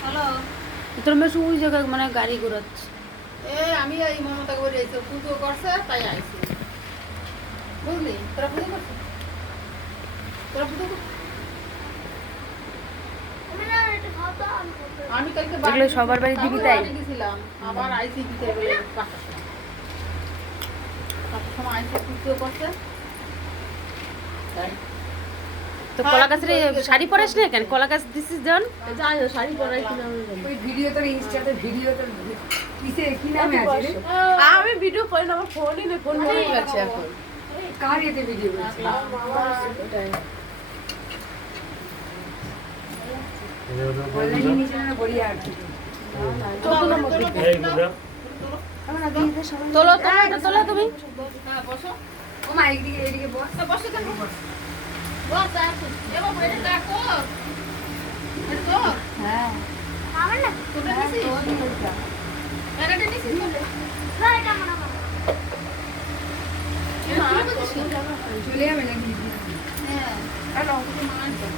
Hello. তোর মেয়ে ওই জায়গায় মানে গাড়ি ঘোরাচ্ছে। আমি এই মমতা করে এসে পুজো করছে তাই আইছি, বুঝলি? তোরা পুজো করছিস? তোরা পুজো করছিস? আমি কালকে এগুলো সবার বাড়ি দিবি তাই? গেছিলাম, আবার আইসি দিতে হবে 5টার সময়। 5টার সময় আইসি পুজো করছে তাই। তো কলা গাছের শাড়ি পরাস না কেন? কলা গাছ দিছিস জন? যাই হোক, শাড়ি পরাই কিনা আমি জানি। ওই ভিডিও তোর ইনস্টাতে ভিডিও তোর কিসে কি নামে আছে রে? আমি ভিডিও করি না, আমার ফোনই নেই, ফোন হয়ে গেছে এখন। কার এতে ভিডিও করছিস? ওটাই। অনলাইনে নিচে না বড়িয়া আর কি। তোলো তোলো এটা তোলো তুমি। হ্যাঁ, বসো। ও মা এইদিকে বস। বসো কেন? বস, আসো। এবার এটা কাটো। এটা তো? হ্যাঁ। তোটা নিছিস? এটা নিছিস? এটা খুলে দিছিস? চলে যাবে নাকি? হ্যাঁ। হ্যালো, তুমি মা আসবে।